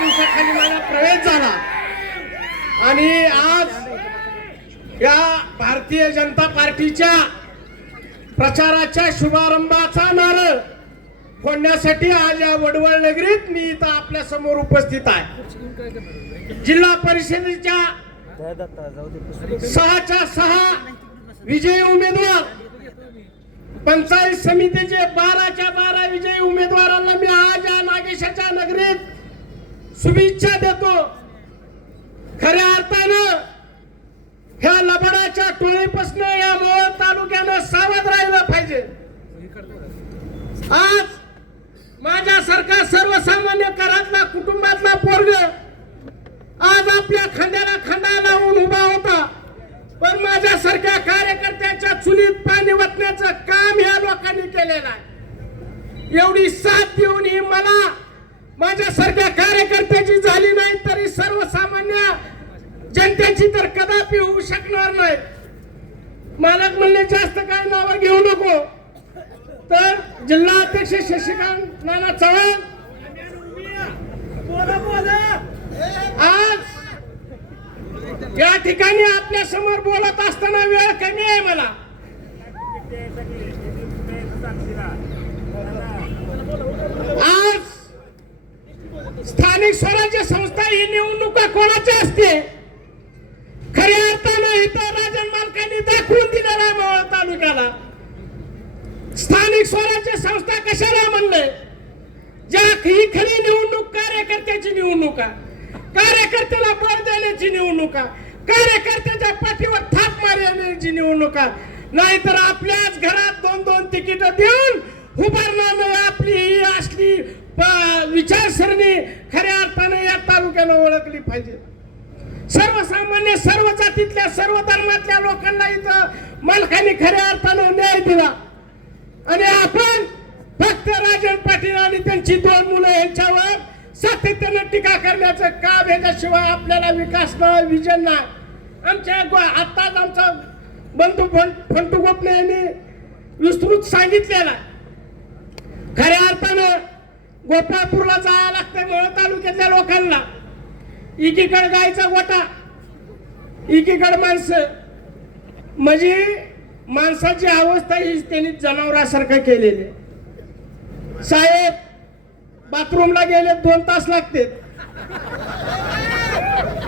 दिवसाखाली माझा प्रवेश झाला आणि आज या भारतीय जनता पार्टीच्या प्रचाराच्या शुभारंभाचा नारळ फोडण्यासाठी आज या वडवळ नगरीत मी इथं आपल्या समोर उपस्थित आहे। जिल्हा परिषदेच्या 6च्या 6 विजयी उमेदवार, पंचायत समितीचे 12च्या 12 विजयी उमेदवारांना मी आज या नागेशाच्या नगरीत शुभेच्छा देतो। खऱ्या अर्थानं ह्या लबाडाच्या टोळीपासून या मोहोळ तालुक्यानं सावध राहिलं पाहिजे। आज माझ्यासारखा सर्वसामान्य घरातला कुटुंबातला पोरग आज आपल्या खांद्याला खांदा लावून उभा होता, पण माझ्यासारख्या कार्यकर्त्याच्या चुलीत पाणी ओतण्याचं काम या लोकांनी केलेलं आहे। एवढी साथ देऊनही मला माझ्यासारख्या कार्यकर्त्याची झाली नाही तरी सर्वसामान्य जनतेची तर कदापि होऊ शकणार नाही। मालक म्हणले जास्त काय नाव घेऊ नको, तर जिल्हा अध्यक्ष शशिकांत नाना चव्हाण आज या ठिकाणी आपल्या समोर बोलत असताना वेळ कमी आहे मला। आज स्थानिक स्वराज्य संस्था ही निवडणुका कोणाची असते? खऱ्या अर्थानं इथं राजन मालकांनी दाखवून दिलेला आहे मोहोळ तालुक्याला। स्थानिक स्वराज्य संस्था कशाला म्हणले? ज्या ही खरी निवडणूक कार्यकर्त्याची निवडणूक आहे, कार्यकर्त्याला बळ देण्याची निवडणूक आहे, कार्यकर्त्याच्या पाठीवर थाप मारण्याची निवडणूक आहे। नाहीतर आपल्याच घरात 2-2 तिकीट देऊन उभारणार नाही। आपली ही असली विचारसरणी खऱ्या अर्थाने या तालुक्याला ओळखली पाहिजे। सर्वसामान्य सर्व जातीतल्या सर्व धर्मातल्या लोकांना इथं मालकांनी खऱ्या अर्थानं न्याय दिला आणि आपण फक्त राजन पाटील आणि त्यांची 2 मुलं यांच्यावर सातत्यानं टीका करण्याचं काम, याच्याशिवाय आपल्याला विकास नाही, विजन नाही। आताच आमचा बंधू फंटू गोपने यांनी विस्तृत सांगितलेला। खऱ्या अर्थानं गोपाळपूरला जायला लागतं मोहोळ तालुक्यातल्या लोकांना। एकीकडे गायचा गोटा, एकीकडे माणसं, म्हणजे माणसाची अवस्था ही त्यांनी जनावरासारखं केलेली। साहेब बाथरूमला गेले 2 तास लागते,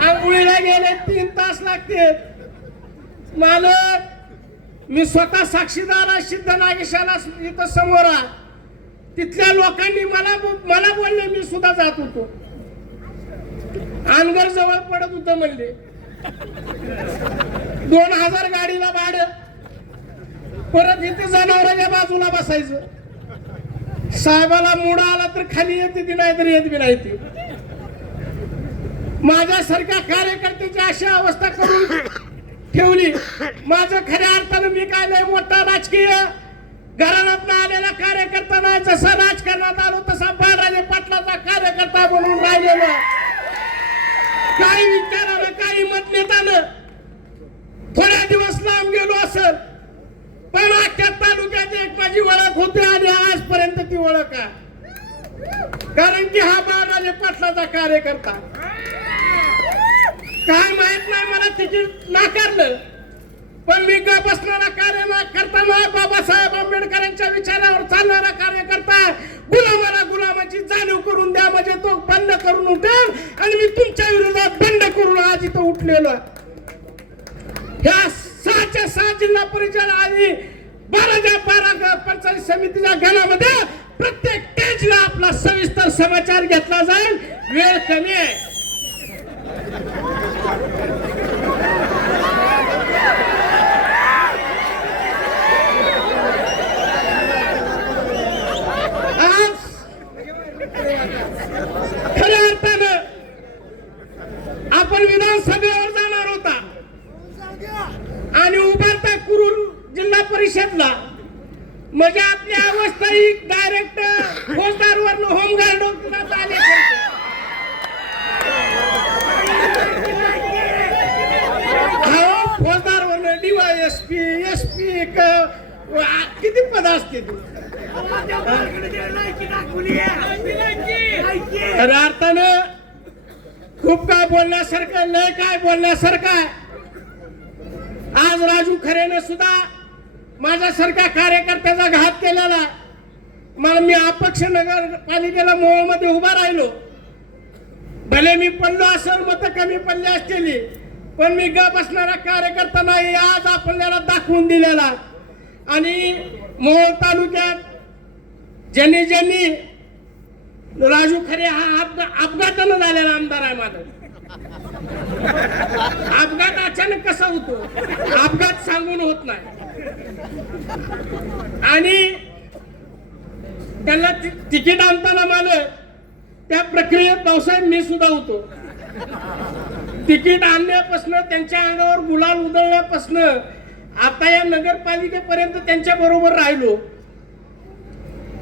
आंघोळीला गेले 3 तास लागते। मालक मी स्वतः साक्षीदार आहे, सिद्ध नागेशाला इथं समोर आहे। तिथल्या लोकांनी मला बोलले, मी सुद्धा जात होतो, अनगर जवळ पडत होतं म्हणले। 2000 गाडीला भाडं, परत इथे जनावरांच्या बाजूला बसायचं। साहेबाला मुडा आला तर खाली येते ती, नाही तर येत बी नाही ती। माझ्यासारख्या कार्यकर्त्याची अशी अवस्था करून ठेवली। माझं खऱ्या अर्थानं मी काय लय मोठा राजकीय घराण्यात आलेला कार्यकर्ता नाही, जसा राजकारणात आलो तसा बाळराजे पाटलाचा कार्यकर्ता म्हणून राहिलेलो। काही विचारानं काही मतनेतानं थोड्या दिवस लांब गेलो असेल, पण अख्ख्या तालुक्यात एक माझी ओळख होती आणि आजपर्यंत ती ओळख आहे, कारण की हा बाळराजे पाटलाचा कार्यकर्ता। काय माहित नाही मला तिकीट नाकारलं, पण मी का बसणारा कार्यकर्ता नाही, बाबासाहेब आंबेडकरांच्या विचारावर चालणारा कार्यकर्ता। गुलामाला गुलामाची जाणीव करून द्या, म्हणजे तो बंड करून उठेल आणि मी तुमच्या विरोधात बंड करून आज इथं उठलेलो आहे। ह्या 6च्या 6 जिल्हा परिषद आणि 12च्या 12 पंचायत समितीच्या गणामध्ये प्रत्येक स्टेजला आपला सविस्तर समाचार घेतला जाईल। वेळ कमी आहे। खऱ्या अर्थानं आपण विधानसभेवर जाणार होता आणि उभारता कुरुल जिल्हा परिषदला, म्हणजे आपली अवस्था ही डायरेक्ट फौजदारवरून होमगार्ड आले। फौजदारवरून DYSP SP किती पद असते? खऱ्या अर्थानं खूप काय बोलण्यासारखं, लय काय बोलण्यासारखं आहे. आज राजू खरेने सुद्धा माझ्यासारख्या कार्यकर्त्याचा घात केलेला आहे. मला मी अपक्ष नगरपालिकेला मोहोळमध्ये उभा राहिलो, भले मी पडलो असेल, मत कमी पडली असलेली, पण मी ग बसणारा कार्यकर्ता नाही, आज आपल्याला दाखवून दिलेला. आणि मोहोळ तालुक्यात ज्यांनी ज्यांनी राजू खरे हा अपघातानं झालेला आमदार आहे माझा. अपघात अचानक कसा होतो, अपघात सांगून होत नाही. आणि त्यांना तिकीट आणताना मला त्या प्रक्रियेत भाऊसाहेब मी सुद्धा होतो. तिकीट आणण्यापासून त्यांच्या अंगावर गुलाल उधळण्यापासून आता या नगरपालिकेपर्यंत त्यांच्या बरोबर राहिलो.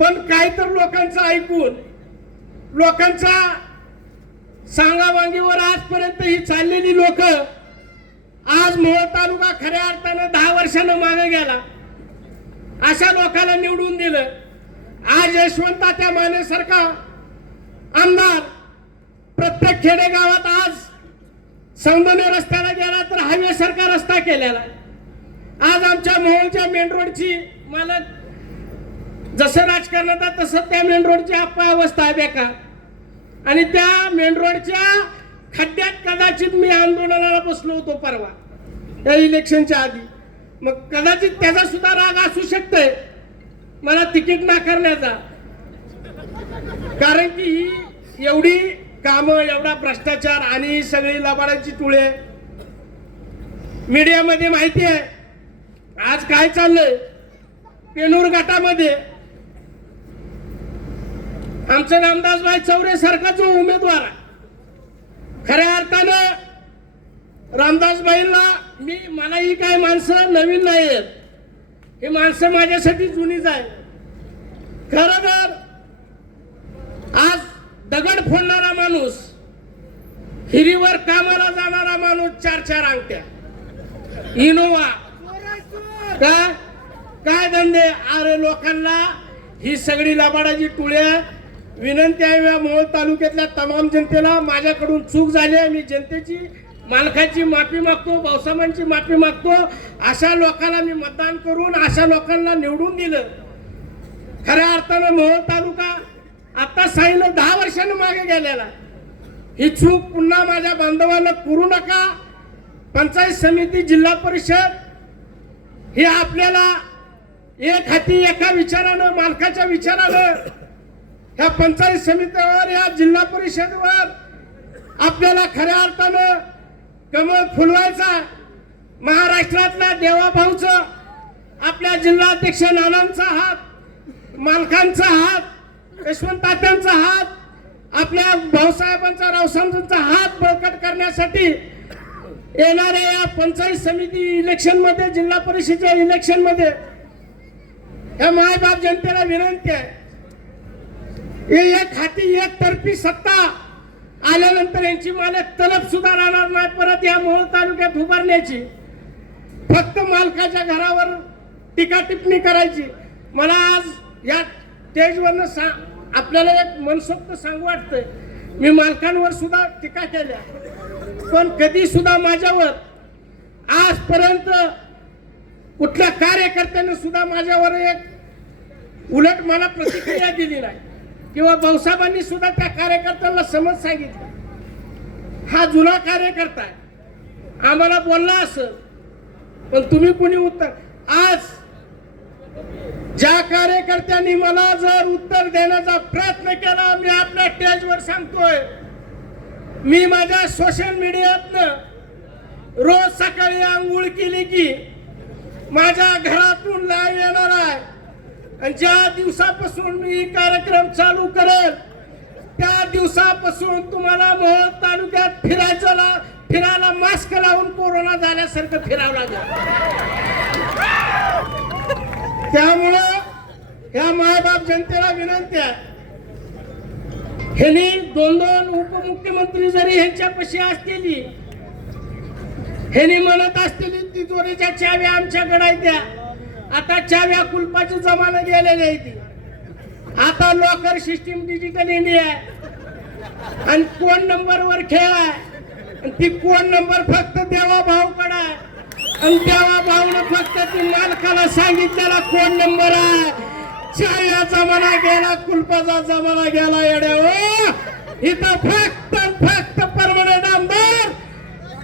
पण काय तर लोकांचं ऐकून, लोकांचा सांगावांगीवर आजपर्यंत ही चाललेली लोक, आज मोहोळ तालुका खऱ्या अर्थानं 10 वर्षानं मागे गेला. अशा लोकांना निवडून दिलं. आज यशवंतात्या माने सारखा आमदार प्रत्येक खेडेगावात, आज संगमनेर रस्त्याला गेला तर हायवे सारखा रस्ता केलेला. आज आमच्या मोहोळच्या मेन रोडची, मला जसं राजकारणात आहे तसं त्या मेन रोडची अवस्था आहे बेकार. आणि त्या मेन रोडच्या खड्ड्यात कदाचित मी आंदोलनाला बसलो होतो परवा त्या इलेक्शनच्या आधी. मग कदाचित त्याचा सुद्धा राग असू शकतोय मला तिकीट नाकारण्याचा, कारण की ही एवढी कामं, एवढा भ्रष्टाचार आणि सगळी लबाडाची टोळे मीडियामध्ये माहिती आहे. आज काय चाललंय पेनूर गटामध्ये, आमचा रामदासभाई चौरे सारखा जो उमेदवार आहे, खऱ्या अर्थानं रामदासभाईला मला ही काय माणसं नवीन नाही आहेत, हे माणसं माझ्यासाठी जुनीच आहे. खरं तर आज दगड फोडणारा माणूस, हिरीवर कामाला जाणारा माणूस, 4-4 अंगठ्या, इनोवा, काय धंदे. अरे लोकांना ही सगळी लबाडाची टोळ्या. विनंती आहे या मोहोळ तालुक्यातल्या तमाम जनतेला, माझ्याकडून चूक झाली आहे, मी जनतेची, मालकाची माफी मागतो, भाऊसाहेबांची माफी मागतो. अशा लोकांना मी मतदान करून अशा लोकांना निवडून दिलं. खऱ्या अर्थानं मोहोळ तालुका आता साईनं 10 वर्षांनी मागे गेलेला. ही चूक पुन्हा माझ्या बांधवांना करू नका. पंचायत समिती, जिल्हा परिषद हे आपल्याला एक हाती एका विचारानं, मालकाच्या विचारानं ह्या पंचायत समितीवर, या जिल्हा परिषदेवर आपल्याला खऱ्या अर्थानं कमळ फुलवायचा. महाराष्ट्रातल्या देवाभाऊचं, आपल्या जिल्हाध्यक्ष नानांचा हात, मालकांचा हात, यशवंतात्यांचा हात, आपल्या भाऊसाहेबांचा, रावसाहेबांचा हात बळकट करण्यासाठी येणाऱ्या या पंचायत समिती इलेक्शन मध्ये, जिल्हा परिषदेच्या इलेक्शन मध्ये या मायबाप जनतेला विनंती आहे, एक हाती एकतर्फी सत्ता आल्यानंतर यांची मला तलब सुद्धा राहणार नाही परत या मोहोळ तालुक्यात उभारण्याची. फक्त मालकाच्या घरावर टीका टिप्पणी करायची. मला आज या स्टेजवरनं आपल्याला एक मनसोक्त सांगू वाटतंय, मी मालकांवर सुद्धा टीका केल्या, पण कधी सुद्धा माझ्यावर आजपर्यंत कुठल्या कार्यकर्त्याने सुद्धा माझ्यावर एक उलट मला प्रतिक्रिया दिली नाही, किंवा भाऊसाहेबांनी सुद्धा त्या कार्यकर्त्यांना समज सांगितलं. हा जुना कार्यकर्ता आहे, आम्हाला बोलला असं, पण तुम्ही कुणी उत्तर. आज ज्या कार्यकर्त्यांनी मला जर उत्तर देण्याचा प्रयत्न केला, मी आपल्या स्टेजवर सांगतोय, मी माझ्या सोशल मीडियातनं रोज सकाळी आंघोळ केली की माझ्या घरातून लाईव्ह येणार आहे. आणि ज्या दिवसापासून मी कार्यक्रम चालू करेल त्या दिवसापासून तुम्हाला मोहोळ तालुक्यात फिरायला मास्क लावून कोरोना झाल्यासारखं फिरावं लागेल. त्यामुळं या मायबाप जनतेला विनंती आहे, ह्यांनी 2 उपमुख्यमंत्री जरी ह्यांच्यापाशी असलेली, ह्यांनी म्हणत असलेली तिजोरीच्या चाव्या आमच्याकडे आहेत, द्या. आता चाव्या कुलपाचे जमाना गेलेले आहे. आता लॉकर सिस्टीम डिजिटल इंडिया आहे. आणि कोण नंबर वर खेळ आहे आणि ती कोण नंबर फक्त देवा भाऊकडे आहे आणि देवा भाऊनं फक्त ती मालकाला सांगितलेला कोण नंबर आहे. चाव्या जमाना गेला, कुलपाचा जमाना गेला येड्या हो. इथं फक्त फक्त परमनंट आमदार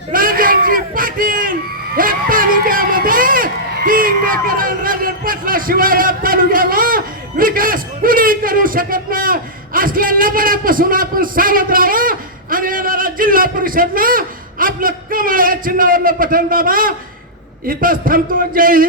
राजनजी पाटील या तालुक्यामध्ये किंग मेकर राजन पाटला शिवाय या तालुक्याला विकास कुणी करू शकत नाही. असल्या लबाडापासून आपण सावध राहावं आणि येणारा जिल्हा परिषदला आपलं कमळ या चिन्हावरलं बटन दाबा. इथंच थांबतो. जय हिंद.